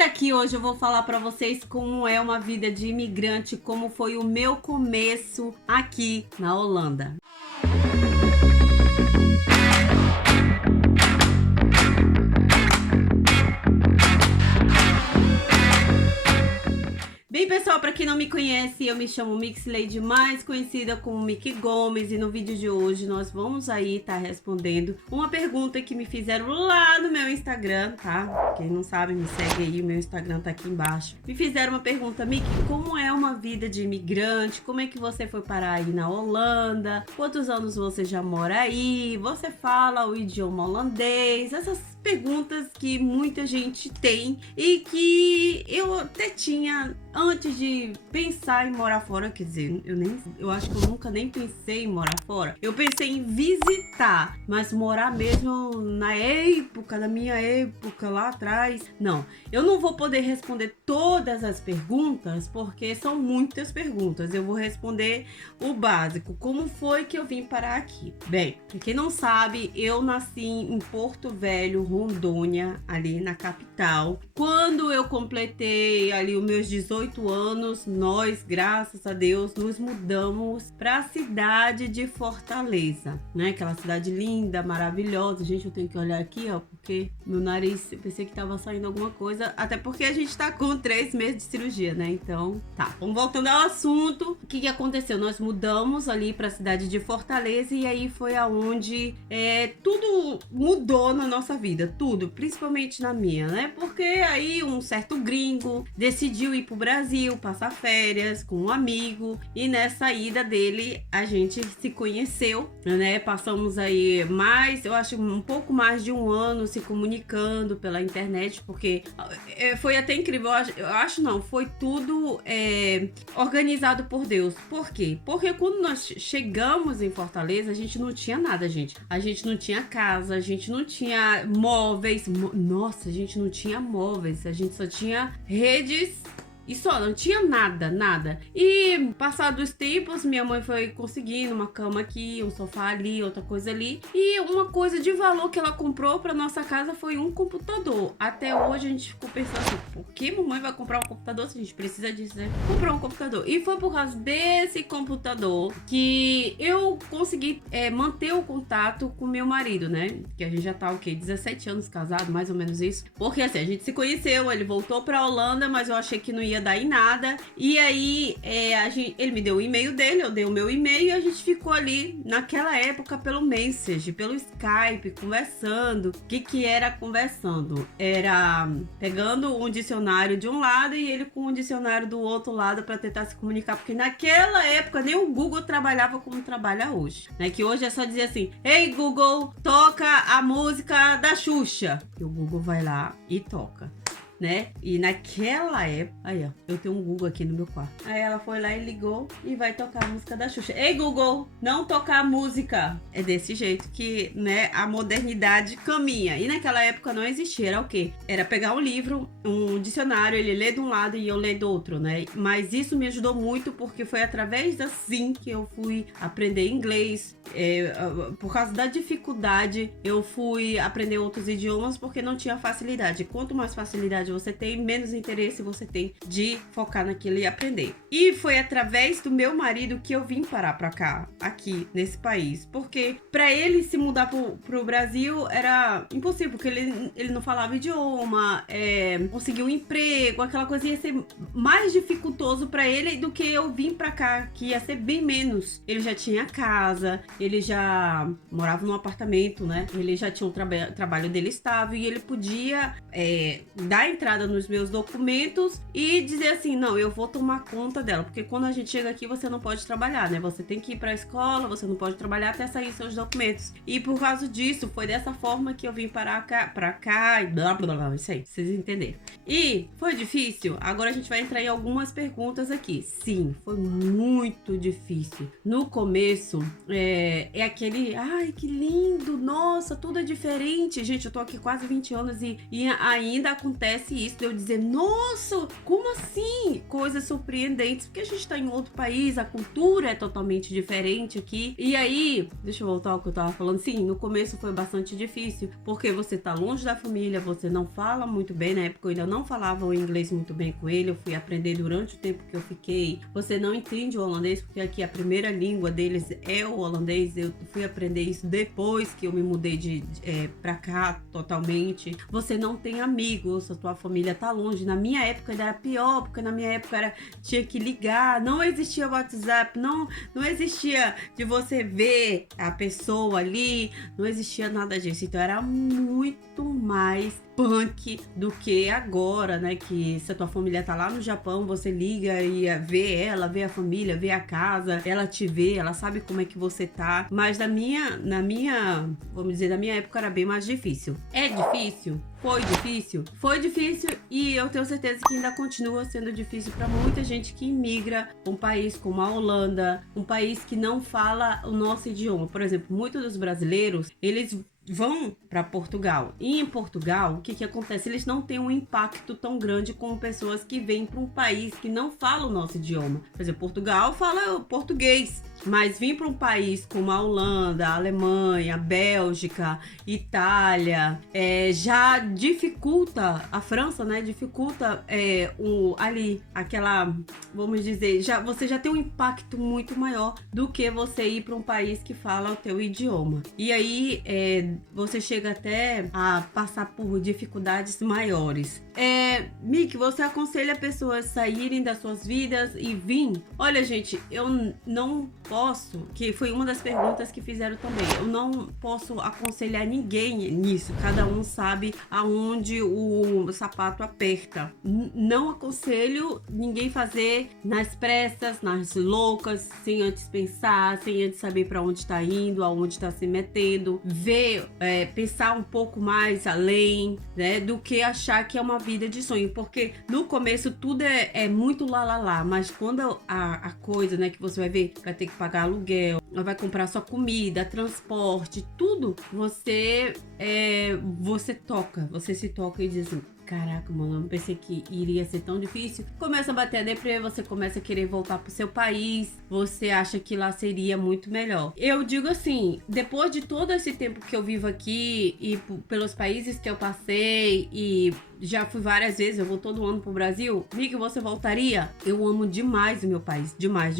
Eita, aqui hoje eu vou falar pra vocês como é uma vida de imigrante, como foi o meu começo aqui na Holanda. Bem, pessoal, para quem não me conhece, eu me chamo Mixlady, mais conhecida como Mick Gomes, e no vídeo de hoje nós vamos aí estar respondendo uma pergunta que me fizeram lá no meu Instagram, tá? Quem não sabe, me segue aí, o meu Instagram tá aqui embaixo. Me fizeram uma pergunta: Mick, como é uma vida de imigrante? Como é que você foi parar aí na Holanda? Quantos anos você já mora aí? Você fala o idioma holandês? Essas perguntas que muita gente tem e que eu até tinha antes de pensar em morar fora. Quer dizer, eu acho que eu nunca nem pensei em morar fora. Eu pensei em visitar, mas morar mesmo na minha época lá atrás, não. Eu não vou poder responder todas as perguntas porque são muitas perguntas. Eu vou responder o básico. Como foi que eu vim parar aqui? Bem, pra quem não sabe, eu nasci em Porto Velho, Rondônia, ali na capital. Quando eu completei ali os meus 18 anos, nós, graças a Deus, nos mudamos para a cidade de Fortaleza, né? Aquela cidade linda, maravilhosa. Gente, eu tenho que olhar aqui, ó, porque meu nariz, eu pensei que tava saindo alguma coisa, até porque a gente tá com 3 meses de cirurgia, né? Então, tá. Vamos voltando ao assunto. O que aconteceu? Nós mudamos ali para a cidade de Fortaleza e aí foi aonde tudo mudou na nossa vida, tudo, principalmente na minha, né? Porque aí um certo gringo decidiu ir pro Brasil, passar férias com um amigo, e nessa ida dele a gente se conheceu, né? Passamos aí eu acho um pouco mais de um ano se comunicando pela internet, porque foi até incrível, foi tudo organizado por Deus. Por quê? Porque quando nós chegamos em Fortaleza, a gente não tinha nada, gente. A gente não tinha casa, a gente não tinha móveis. Nossa, a gente não tinha móveis, a gente só tinha redes e só, não tinha nada. E passados os tempos, minha mãe foi conseguindo uma cama aqui, um sofá ali, outra coisa ali. E uma coisa de valor que ela comprou pra nossa casa foi um computador. Até hoje a gente ficou pensando assim, por que mamãe vai comprar um computador se a gente precisa disso, né? Comprou um computador. E foi por causa desse computador que eu consegui manter o contato com meu marido, né? Que a gente já tá, 17 anos casado, mais ou menos isso. Porque assim, a gente se conheceu, ele voltou pra Holanda, mas eu achei que não ia dar em nada. E aí ele me deu o e-mail dele, eu dei o meu e-mail e a gente ficou ali naquela época pelo Message, pelo Skype, conversando. O que era conversando? Era pegando um dicionário de um lado e ele com um dicionário do outro lado para tentar se comunicar, porque naquela época nem o Google trabalhava como trabalha hoje, né? Que hoje é só dizer assim: ei Google, toca a música da Xuxa, e o Google vai lá e toca, né? E naquela época, aí ó, eu tenho um Google aqui no meu quarto. Aí ela foi lá e ligou e vai tocar a música da Xuxa. Ei Google, não tocar a música. É desse jeito que, né, a modernidade caminha. E naquela época não existia, era o quê? Era pegar um livro, um dicionário, ele lê de um lado e eu ler do outro, né? Mas isso me ajudou muito porque foi através assim que eu fui aprender inglês. Por causa da dificuldade, eu fui aprender outros idiomas porque não tinha facilidade. Quanto mais facilidade você tem, menos interesse você tem de focar naquilo e aprender. E foi através do meu marido que eu vim parar pra cá, aqui nesse país, porque pra ele se mudar pro Brasil era impossível, porque ele não falava idioma, conseguir um emprego, aquela coisa ia ser mais dificultoso pra ele do que eu vim pra cá, que ia ser bem menos. Ele já tinha casa, ele já morava num apartamento, né? Ele já tinha um trabalho dele estável e ele podia dar entrada nos meus documentos e dizer assim: não, eu vou tomar conta dela, porque quando a gente chega aqui você não pode trabalhar, né? Você tem que ir pra escola, você não pode trabalhar até sair seus documentos. E por causa disso, foi dessa forma que eu vim pra cá e blá blá blá, isso aí, vocês entenderam. E foi difícil? Agora a gente vai entrar em algumas perguntas aqui. Sim, foi muito difícil. No começo, é aquele, ai, que lindo, nossa, tudo é diferente. Gente, eu tô aqui quase 20 anos e ainda acontece acontece isso, de eu dizer, nossa, como assim? Coisas surpreendentes, porque a gente tá em outro país, a cultura é totalmente diferente aqui. E aí, deixa eu voltar ao que eu tava falando. Sim, no começo foi bastante difícil, porque você tá longe da família, você não fala muito bem. Na época eu ainda não falava o inglês muito bem com ele, eu fui aprender durante o tempo que eu fiquei. Você não entende o holandês, porque aqui a primeira língua deles é o holandês. Eu fui aprender isso depois que eu me mudei pra cá totalmente. Você não tem amigos, a tua família tá longe. Na minha época ainda era pior, porque na minha época tinha que ligar, não existia WhatsApp, não existia de você ver a pessoa ali, não existia nada disso. Então era muito mais punk do que agora, né? Que se a tua família tá lá no Japão, você liga e vê ela, vê a família, vê a casa, ela te vê, ela sabe como é que você tá. Mas na minha, vamos dizer, na minha época era bem mais difícil. É difícil? Foi difícil? Foi difícil e eu tenho certeza que ainda continua sendo difícil para muita gente que imigra para um país como a Holanda, um país que não fala o nosso idioma. Por exemplo, muitos dos brasileiros, eles vão para Portugal. E em Portugal, o que acontece? Eles não têm um impacto tão grande como pessoas que vêm para um país que não fala o nosso idioma. Por exemplo, Portugal fala português. Mas vir para um país como a Holanda, a Alemanha, a Bélgica, Itália, já dificulta, a França, né? Dificulta ali, aquela, vamos dizer, você já tem um impacto muito maior do que você ir para um país que fala o teu idioma. E aí, você chega até a passar por dificuldades maiores. Mick, você aconselha pessoas a saírem das suas vidas e vir? Olha, gente, eu não posso, que foi uma das perguntas que fizeram também, eu não posso aconselhar ninguém nisso, cada um sabe aonde o sapato aperta. Não aconselho ninguém fazer nas pressas, nas loucas, sem antes pensar, sem antes saber para onde está indo, aonde está se metendo, pensar um pouco mais além, né, do que achar que é uma vida de sonho, porque no começo tudo é muito lá, mas quando a coisa, né, que você vai ver, vai ter que pagar aluguel, vai comprar sua comida, transporte, tudo, você se toca e diz assim, caraca, mano, eu não pensei que iria ser tão difícil. Começa a bater a deprê, você começa a querer voltar pro seu país, você acha que lá seria muito melhor. Eu digo assim, depois de todo esse tempo que eu vivo aqui e pelos países que eu passei e já fui várias vezes, eu vou todo ano pro Brasil. Mick, você voltaria? Eu amo demais o meu país. Demais.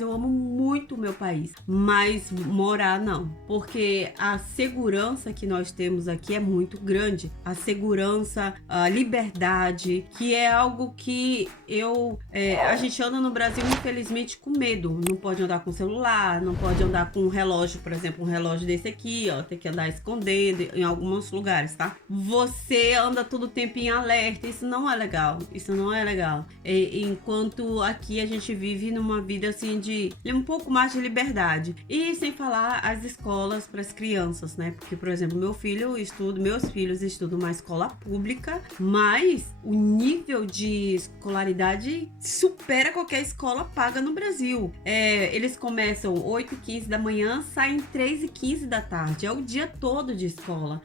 Eu amo muito o meu país. Mas morar, não. Porque a segurança que nós temos aqui é muito grande. A segurança, a liberdade, que é algo que a gente anda no Brasil, infelizmente, com medo. Não pode andar com celular, não pode andar com um relógio, por exemplo, um relógio desse aqui, ó. Tem que andar escondendo em alguns lugares, tá? Você anda todo tempo em alerta, isso não é legal, enquanto aqui a gente vive numa vida assim de um pouco mais de liberdade, e sem falar as escolas para as crianças, né, porque por exemplo, meus filhos estudam uma escola pública, mas o nível de escolaridade supera qualquer escola paga no Brasil. Eles começam 8h15 da manhã, saem 3h15 da tarde, é o dia todo de escola.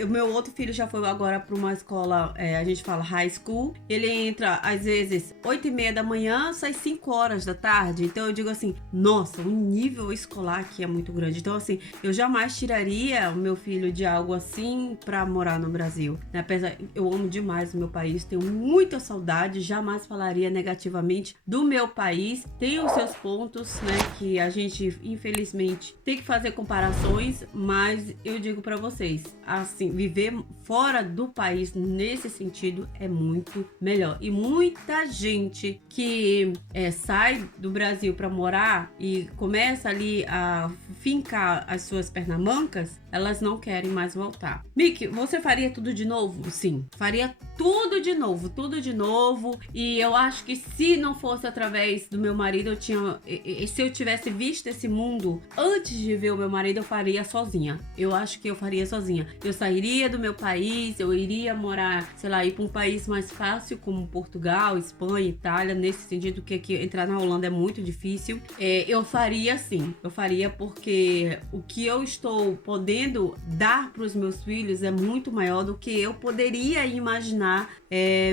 O meu outro filho já foi agora para uma escola, a gente fala high school, ele entra às vezes 8h30 da manhã, sai 5h da tarde, então eu digo assim, nossa, o nível escolar aqui é muito grande, então assim, eu jamais tiraria o meu filho de algo assim pra morar no Brasil, né? Apesar, eu amo demais o meu país, tenho muita saudade, jamais falaria negativamente do meu país, tem os seus pontos, né, que a gente infelizmente tem que fazer comparações, mas eu digo pra vocês, assim, viver fora do país nesse sentido é muito melhor. E muita gente que sai do Brasil para morar e começa ali a fincar as suas pernamancas, elas não querem mais voltar. Mick, você faria tudo de novo? Sim, faria tudo de novo. E eu acho que se não fosse através do meu marido, se eu tivesse visto esse mundo antes de ver o meu marido, eu faria sozinha. Eu acho que eu faria sozinha. Eu sairia do meu país, eu iria morar, sei lá, ir para um país mais fácil como Portugal, Espanha, Itália, nesse sentido que aqui entrar na Holanda é muito difícil. Eu faria sim, eu faria porque o que eu estou podendo podendo dar para os meus filhos é muito maior do que eu poderia imaginar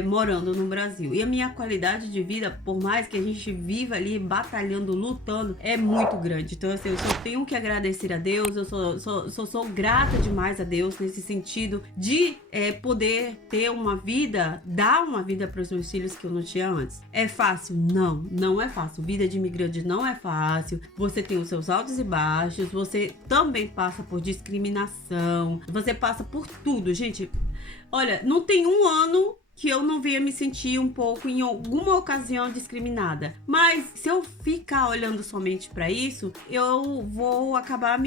morando no Brasil. E a minha qualidade de vida, por mais que a gente viva ali batalhando, lutando, é muito grande. Então, assim, eu só tenho que agradecer a Deus, eu sou grata demais a Deus nesse sentido de poder ter uma vida, dar uma vida para os meus filhos que eu não tinha antes. É fácil? Não, não é fácil. Vida de imigrante não é fácil. Você tem os seus altos e baixos, você também passa por discriminação, você passa por tudo, gente. Olha, não tem um ano que eu não venha me sentir um pouco, em alguma ocasião, discriminada. Mas se eu ficar olhando somente para isso, eu vou acabar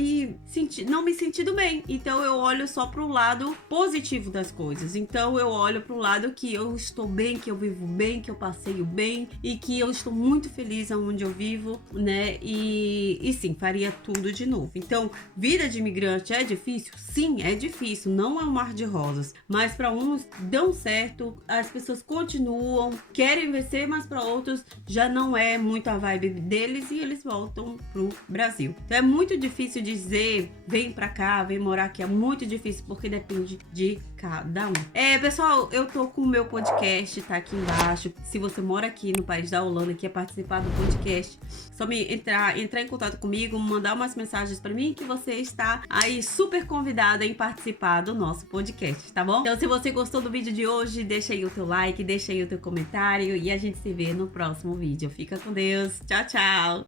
não me sentindo bem. Então eu olho só pro lado positivo das coisas. Então eu olho pro lado que eu estou bem, que eu vivo bem, que eu passeio bem e que eu estou muito feliz onde eu vivo, né? E sim, faria tudo de novo. Então, vida de imigrante é difícil? Sim, é difícil. Não é um mar de rosas. Mas para uns dão certo. As pessoas continuam, querem vencer, mas para outros já não é muito a vibe deles e eles voltam pro Brasil. Então é muito difícil dizer, vem pra cá, vem morar aqui. É muito difícil porque depende de cada um. Pessoal, eu tô com o meu podcast, tá aqui embaixo. Se você mora aqui no país da Holanda, quer participar do podcast, só me entrar em contato comigo, mandar umas mensagens pra mim que você está aí super convidada em participar do nosso podcast, tá bom? Então, se você gostou do vídeo de hoje, deixa aí o teu like, deixa aí o teu comentário e a gente se vê no próximo vídeo. Fica com Deus. Tchau, tchau!